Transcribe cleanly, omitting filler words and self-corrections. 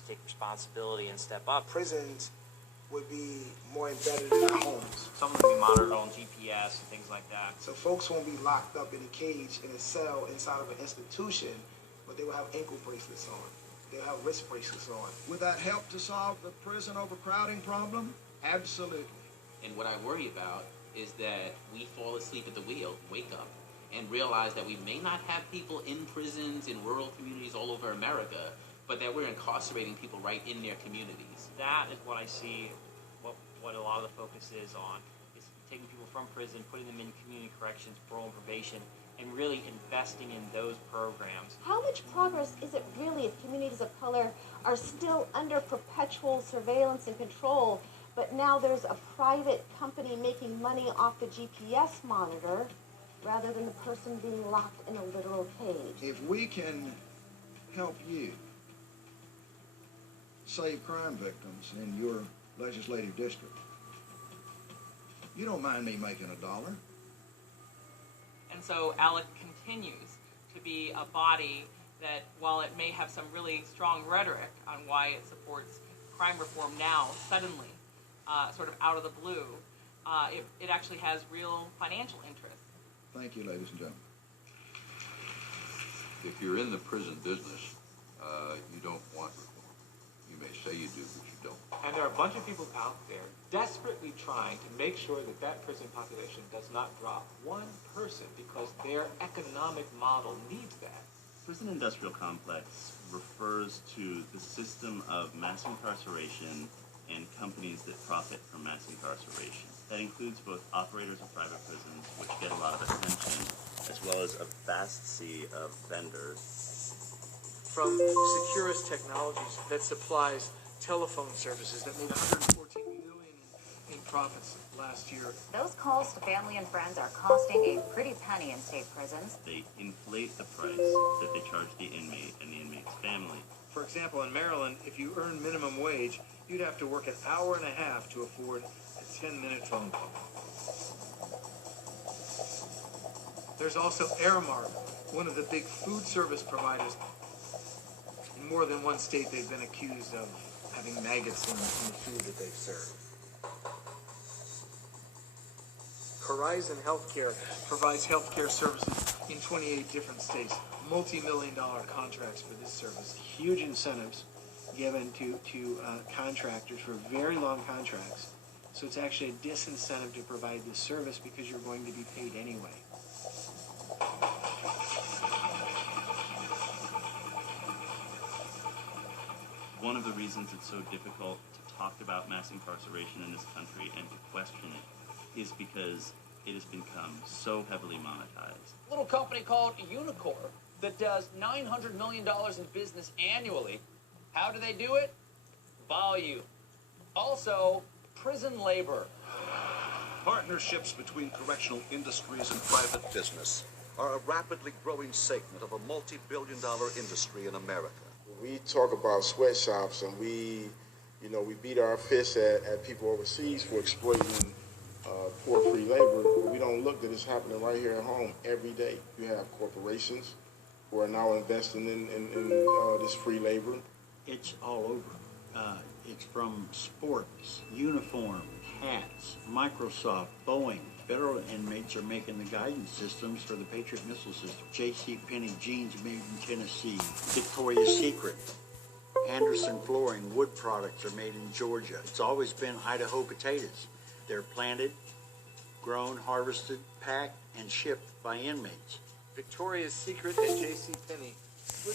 take responsibility and step up. Prisons would be more embedded in our homes. Some of them be monitored on GPS and things like that. So folks won't be locked up in a cage in a cell inside of an institution, but they will have ankle bracelets on. They'll have wrist bracelets on. Would that help to solve the prison overcrowding problem? Absolutely. And what I worry about is that we fall asleep at the wheel, wake up, and realize that we may not have people in prisons in rural communities all over America, but that we're incarcerating people right in their communities. That is what I see, what a lot of the focus is on, is taking people from prison, putting them in community corrections, parole and probation, and really investing in those programs. How much progress is it really if communities of color are still under perpetual surveillance and control, but now there's a private company making money off the GPS monitor rather than the person being locked in a literal cage? If we can help you save crime victims in your legislative district, you don't mind me making $1. And so ALEC continues to be a body that, while it may have some really strong rhetoric on why it supports crime reform now, suddenly, sort of out of the blue, it actually has real financial interest. Thank you, ladies and gentlemen. If you're in the prison business, you don't want reform. You may say you do, but you don't. And there are a bunch of people out there desperately trying to make sure that that prison population does not drop one person because their economic model needs that. Prison industrial complex refers to the system of mass incarceration and companies that profit from mass incarceration. That includes both operators of private prisons, which get a lot of attention, as well as a vast sea of vendors. From Securus Technologies that supplies telephone services that made $114 million in profits last year. Those calls to family and friends are costing a pretty penny in state prisons. They inflate the price that they charge the inmate and the inmate's family. For example, in Maryland, if you earn minimum wage, you'd have to work an hour and a half to afford a 10-minute phone call. There's also Aramark, one of the big food service providers. In more than one state, they've been accused of having maggots in the food that they serve. Horizon Healthcare provides healthcare services in 28 different states. Multi-million-dollar contracts for this service. Huge incentives given to contractors for very long contracts. So it's actually a disincentive to provide this service because you're going to be paid anyway. One of the reasons it's so difficult to talk about mass incarceration in this country and to question it is because it has become so heavily monetized. A little company called Unicor that does $900 million in business annually. How do they do it? Volume. Also, prison labor. Partnerships between correctional industries and private business are a rapidly growing segment of a multi-billion-dollar industry in America. We talk about sweatshops and we beat our fists at people overseas for exploiting poor free labor. We don't look that it's happening right here at home every day. You have corporations who are now investing in this free labor. It's all over. It's from sports, uniforms, hats, Microsoft, Boeing. Federal inmates are making the guidance systems for the Patriot missile system. J.C. jeans made in Tennessee. Victoria's Secret. Anderson flooring, wood products are made in Georgia. It's always been Idaho potatoes. They're planted, grown, harvested, packed, and shipped by inmates. Victoria's Secret and J.C.